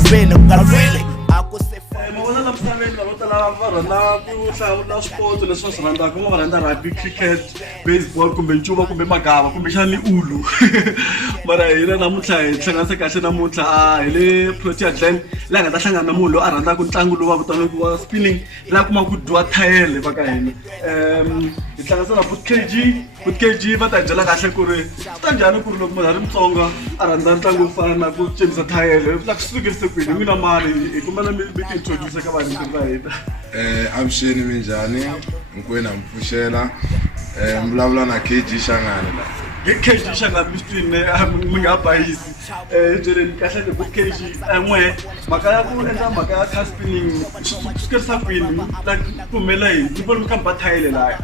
really. Sport leswi swi rhandaka va rhandza rugby, cricket, baseball kumbe ncuva kumbe magava kumbe xana ulu mara hina namuntlha hi hlanganise kahle namuntlha hi le Protea Glen laha nga ta hlangana na munhu loyi a rhandzaka ntlangu lowu va vitanaka wa spinning laha kuma ku dyiwa thayele va ka hina hi hlanganisa na KG va ta hi byela kahle ku ri swi ta njhani ku ri loko munhu a ri Mutsonga a rhandza ntlangu wo fana na ku cinisa thayele la ku swi fikirise kwini n'wina mali hi kombela mi ti-introduce ka vanhu va hina. Avuxeni minjhani hinkwenu mpfuxela vulavula na KG Shangaan la KG Shangaan mistwini mi nga bayisi byeleni kahle ku KG n'we mhaka ya ku endla mhaka ya car spinning swi fikirisa kwini la kumela hi ni vona mi kha mi ba thayele laya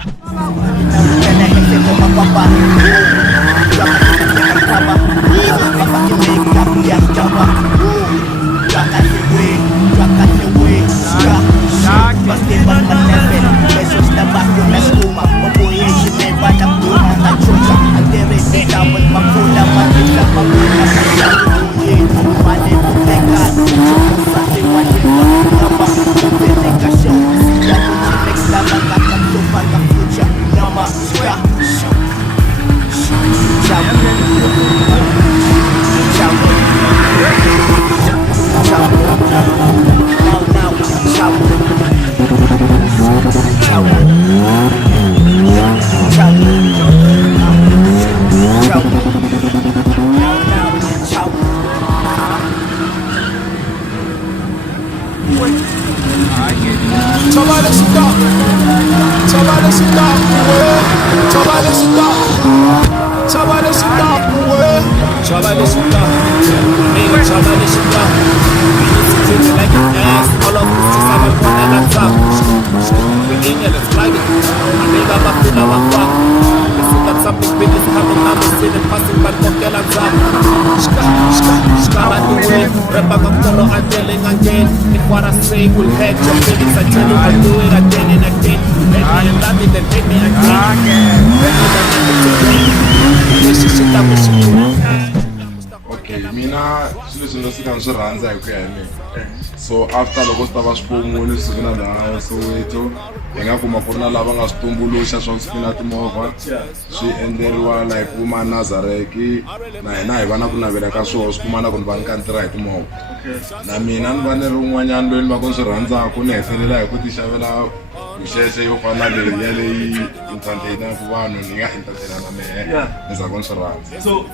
Chava Lexi Taku, Chava Lexi Taku, Chava Lexi Taku, Chava Lexi Taku, Chava Lexi Taku, nigga Chava Lexi Taku. We need to treat it like an ass. All of this just have a point at the top. We in here, let's flag it. I think I'm up to now, I'm back. Listen, that something big is coming. I'm seeing it passing, but don't get on top. Shka, I do it. Rap back up to no, I'm telling again. If what I say will hurt your feelings, I tell you I do it again and again. Hate me and love me, then hate me again. okay mina swilo leswi ndzi swi rhandza hi ku ya hi mina so after loko swi ta va swipongoni swi sukela laha Soweto hi nga kuma ku ri na lava nga swi tumbuluxa swa ku spina timovha swi endleriwa like kuma Nazareki na hina hi va na ku navela ka swona swi kuma na ku ni va ni kantirha hi timovha na mina ni va ni ri un'wanyana loyi ni va ku ni swi rhandzaka ni hetelela hi ku ti xavela mixexe yo fana leyi ya leyi entertainaka vanhu ni nga entertaina na mehe ni za ku ni swi rhandza so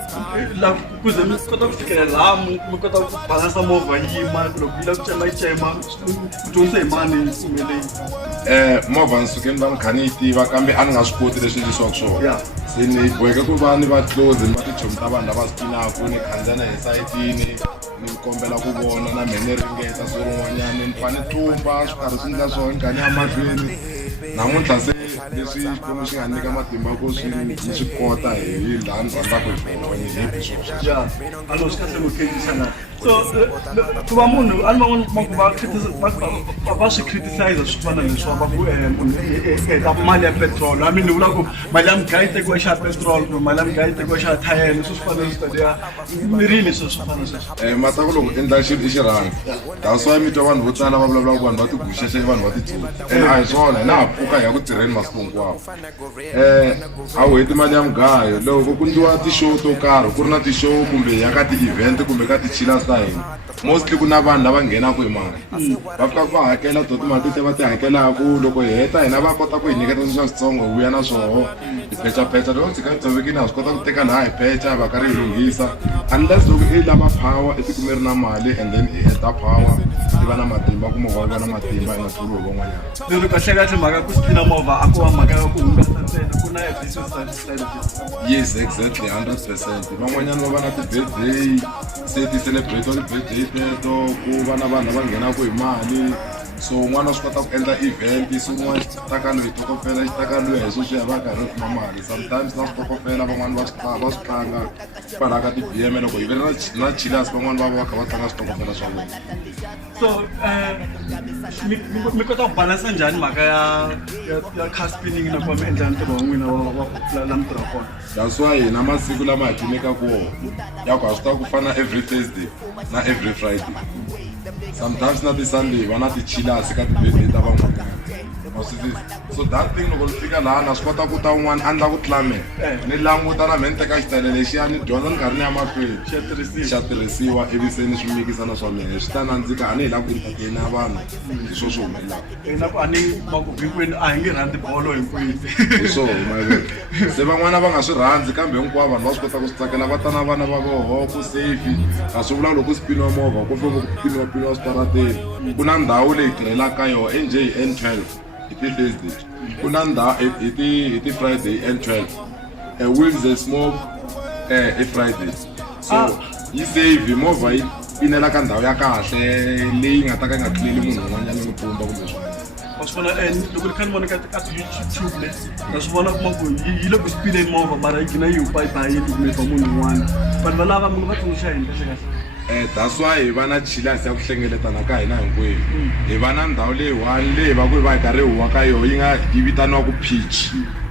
la kuze mi kota ku fikelela laha mi kota ku balansa movha yima loko yi lava ku cema dyondzisa hi mani kumbe leyi movha ni suke ni va ni kha ni yi tiva kambe a ni nga swi koti leswi endlisiwaka swona se ni boheka ku va ni va close ni va tichomi ta vanhu lava spinaka ni khandziya na hi sayitini ni kombela ku vona na mehe ni ringeta so rin'wanyana ni fane tumba swi karhi swi ndla swona ni kani ya mahlweni namuntlha se leswi xikwembu xi nga nyika matimba ku ni swi kota hi laha ni rhandzaka hi hipi swona allo swi kahle ku KG Shangaan so ku va munhu a ni va swi criticize swi fana leswi va ku heta mali ya petrol I mean ni vula ku mali ya mugayi tekiwa xa petrol kumbe mali ya mugayi tekiwa xa thayele leswi swi fana leswi tadiya mirini sweswo swi fana sweswo matsaku loko endla xilo i xirhanga that's why mi twa vanhu vo tala va vulavula ku vanhu va ti guxexe vanhu va ti tsutsa and a hi swona hi na ha pfuka hi ya ku tirheni masiku hinkwawo a wu heti mali ya mugayo loko ku ndliwa ti-show to karhi ku ri na ti-show kumbe ya ka ti-event kumbe ka ti-chillers ta hina mostly ku na vanhu lava nghenaka hi mali va fika va hakela to timali tete va ti hakelaka loko hi heta hina va kota ku hi nyiketa swa switsongo hi vuya na swoho hi pechapecha loko ndzi ka hi tshovekini ha swi kota ku teka laha hi pecha va karhi hi lunghisa unless loko i lava power etikumi ri na mali and then i heta power i va na matimba ku movha va na matimba i nga tluli hi van'wanyana lero kahlekahle mhaka ku spina movha a ko va mhaka ya ku hungasa ntsena ku na business side yes exactly 100% van'wanyana va va na ti-birthday se ti celebrate ti-birthday teto ku va na vanhu lava nghenaka hi mali so un'wana swi kota ku endla event swin'wana xitakalo hi tokopela xitakalo hi sweswi ya va karhi kuma mali sometimes na switokopela van'wana va swi tlanga kwalaha ka ti-BM loko hi vele na chillers van'wana va va kha va tlanga switokopela swa vona so mi kota ku balansa njhani mhaka ya car spinning na ku va mi endla ntirho wa n'wina wa la mi tirha kona that's why hina masiku lama hi timekaka wona ya ku ha swi tiva ku fana every Thursday na every Friday sometimes na ti-Sunday va na ti-chillers ka ti-birthday ta van'wanyana. So that thing loko ni fika laha na swi kota ku ta un'wana a ndla ku tlame ni languta na mente ka xitayele lexiya ni dyondza ni karhi ni ya mahlweni xa tirhisiwa ivi se ni swi mikisa na swa mehe swi ta nandzika a ni hi lava ku entertaina vanhu hi swo swi humelelaka. A ni makubikweni a hi nge rhandzi bolo hinkwenu. Hi swo se van'wana va nga swi rhandzi kambe hinkwavo vanhu va swi kota ku swi tsakela va ta na vana va voho ku safe a swi vula loko spiniwa movha ku fika ku piniwa switarateni ku na ndhawu leyi tirhelaka yona NJ N12 hi ti-Thursday ku na ndhawu hi ti-Friday N12 Wheels and Smoke i Friday so yi save movha yi pinela ka ndhawu ya kahle leyi nga ta ka yi nga tluleli munhu un'wanyana n'wipfumba kumbe swin'wana. Wa swi vona loko ni kha ni vona ka YouTube le na swi vona kuma ku yi le ku spineni movha mara yi gina yi hupayipayi kumbe va munhu un'wana vanhu valava munhu va tsundzuxa yini kahle kahle. That's why hi va na chillers ya ku hlengeletana ka hina hinkwenu hi va na ndhawu leyiwani leyi va ku hi va hi karhi huwa ka yona yi nga yi vitaniwaku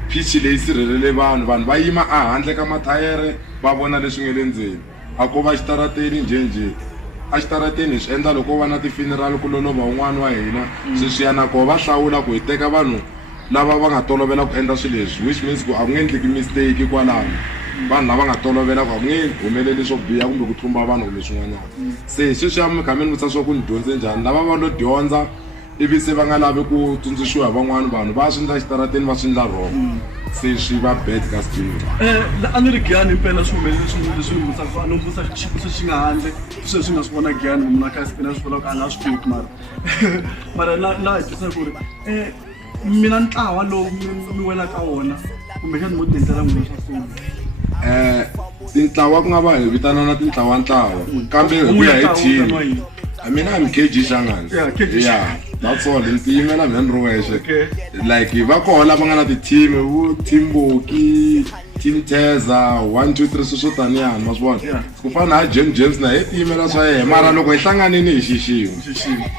pitch leyi sirhelele vanhu va yima a handle ka mathayere va vona leswi nga le ndzeni a ko va xitarateni njhenjhe a xitarateni hi swi endla loko va na ti-funeral ku lolova un'wana wa hina sweswiyana ko va hlawula ku hi teka vanhu lava va nga tolovela ku endla swilo leswi which means ku a ku nge endleki mistake kwalano vanhu lava nga tolovela ku a ku nge humeleli swo biha kumbe ku tlumba vanhu kumbe swin'wanyana se sweswiya mi kha mi ni vutisa swa ku ni dyondze njhani lava va lo dyondza ivi se va nga lavi ku tsundzuxiwa hi van'wana vanhu va swi endla xitarateni va swi endla wrong se swi va bad ka spin. A ni ri Giyani impela swi humelele leswi ni vutisaka a ni vutisa xivutiso xi nga handle sweswi nga swi vona Giyani munhu ka spin swi vula ku a nga swi koti mara la hi twisisa ku ri mina ntlawa lowu mi wela ka wona kumbe xana mo tendlela n'wina swa sungula. Tintlawa ku nga va hi vitanana tintlawa kambe hi ku ya hi team mina I'm KG Shangaan. Yeah, that's all. In team and I'm Rowesh. Like if I call up on the team, team Boki, team Teza, 1, 2, 3 so tanya must want. Kufana James na team na swa mara loko ihlangane ni xixi.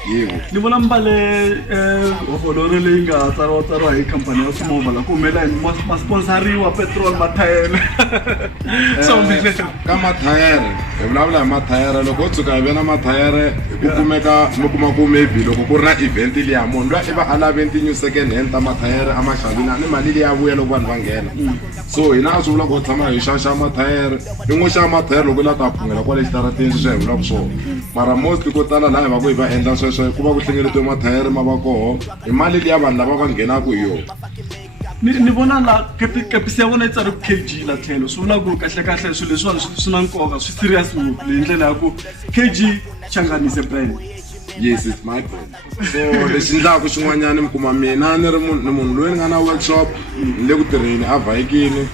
Yebo. Ni vona mbale obolore leyi nga tsariwa hi company ya Smova la ku humela ma sponsoriwa petrol mathayele. So mbile ka mathayere hi vulavula hi mathayere loko u tsuka hi vena mathayere ku kumeka mi kuma ku maybe loko ku ri na event liya munhu loyi i va a lave ti new second hand ta mathayere a ma xavina ni mali leyi ya vuya loko vanhu va nghena so hina a swi vula ku tshama hi xaxa mathayere i n'wi xa mathayere loko i lava ta phungela kwale xitarateni sweswo hi vulaka swona mara mostly ko tala laha hi va ku hi va endla sweswo ku va ku hlengeletiwe mathayere ma va koho hi mali leya vanhu lava va nghenaka hi yona. Ni vona la kepisi ya vona yi tsari KG la tlhelo swi vula ku kahle swilo leswiwani swi na nkoka swi serious ngopfu leyi ndlela ya ku KG Shangaan is a brand. Yes, it's my brand. So leswi ndlaku xin'wanyana mi kuma mina ni ri munhu loyi ni nga na workshop ni le ku tirheni a Vhayikini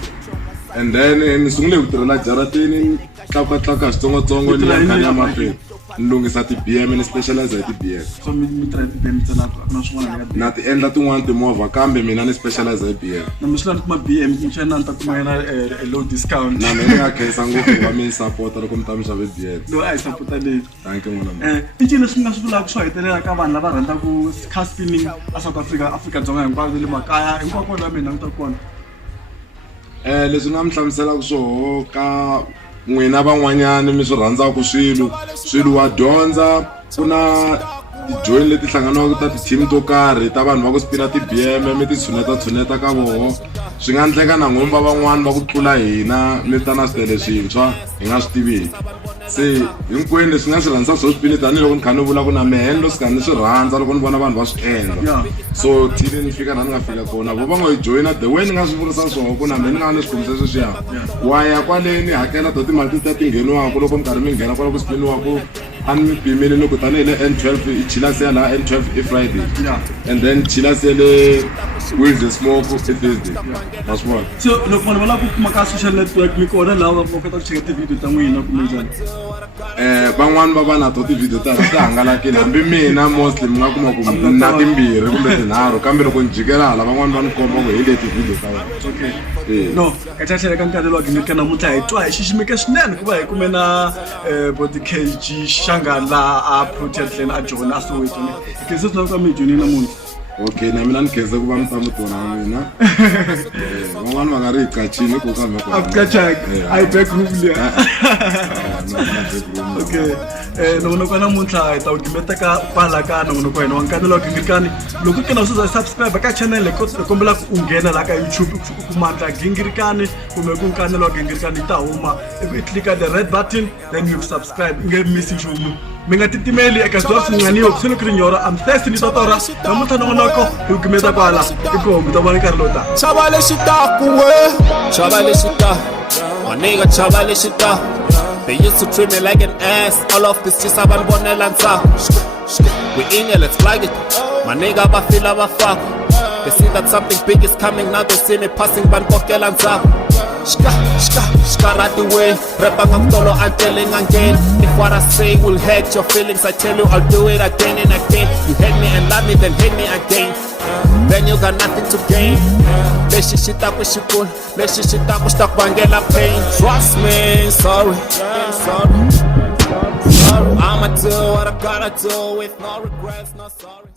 and then ni sungule ku tirhela jaratini tlakuka switsongotsongo ni ya mahlweni ni lunghisa ti-BM ni specialize hi ti-BM. So mi try ti-BM ntsena na swin'wana na ti endla tin'wana timovha kambe mina ni specialize hi BM. Na mi swi kuma BM nxana ni ta kuma yena low discount. Na mina nga khensa ngopfu va mi support loko mi ta mi xave BM. No a hi support leyi. Thank you n'wana. I ncini leswi nga swi vulaka swo hetelela ka vanhu lava rhandzaku car spinning a South Afrika-Dzonga hinkwavo le makaya hinkwako la mina ta kona. Leswi nga mi hlamuselaka swoho ka n'wina van'wanyana mi swi rhandzaka swilo wa dyondza ku na ti-join leti hlanganaka ta ti-team to karhi ta vanhu va ku spina ti-BM mi ti tshuneta ka voho swi nga endleka na n'wina van'wana va ku tlula hina mi ta na switele swintshwa hi nga swi tiveki se hinkwenu leswi nga swi rhandzisa swo spini tanihiloko ni kha ni vula ku na mehe ni lo swi kha ni swi rhandza loko ni vona vanhu va swi endla so tile ni fika na ni nga fika kona vo va nga yi joyina the way ni nga swi vurisa swona ku na mehe ni nga ni swikhomisa sweswiya wa ya kwale ni hakela to timali ti ngheniwaka loko mi karhi mi nghena kwala ku spiniwaku a ni mi pimile ni ku tanihile N12 i chillers ya laha N12 i Friday and then chillers ya le Wheels and Smoke i Thursday ma swi vona. So loko vanhu va lava ku kuma ka social network mi kona lava va kota ku cheka ti-video ta n'wina kumbe njhani? Van'wani va va na to ti-video ta hangalakile hambi mina mostly mi nga kuma ku na timbirhi kumbe tinharhu kambe loko ni jikela hala van'wani va ni komba ku hi leti video ta wena. Okay. No, kahle ka Nkanelo Wa Gingirikani namuntlha hi twa hi xiximeke swinene ku va hi kume na body KG Shangaan la a protest len a Jona a Soweto. Ke se tsona ka mi joni namuntlha. Okay, na mina nikhenze ku va mutsamutona wa mina. Van'wana va nga ri hi kachini ku kambe ku. Abukachak. I back room liya. Okay. Nongonoko namuntlha hi ta wu gimeta ka kwala ka nongonoko wa hina wa Nkanelo Wa Gingirikani. Loko ke na usuza subscribe ka channel ko kombela ku nghena la ka YouTube ku Mandla Gingirikani kumbe ku Nkanelo Wa Gingirikani ta huma. If you click the red button then you subscribe. Nge missing nchumu. Minga titimeli eka Zof nganiyo kuselo krinyora am thirsty ni totora. Namuntlha nongonoko hi gimeta kwala. Iko mutavona Carlota. Chava Lexi Taku we. Chava Lexi Taku, my nigga Chava Lexi Taku. They used to treat me like an ass. All of this just haven't won a land. We in here, let's flag it. My nigga, I feel I'm a fuck. They see that something big is coming, now they see me passing ban pokel and zap. Shka right away. Rapping I'm solo, I'm telling again. If what I say will hurt your feelings, I tell you I'll do it again and again. You hate me and love me, then hate me again. Then you got nothing to gain. Lexi Taku shikul, Lexi Taku stuck bangela pain. Trust me, sorry. I'ma do what I gotta do with no regrets, no sorry.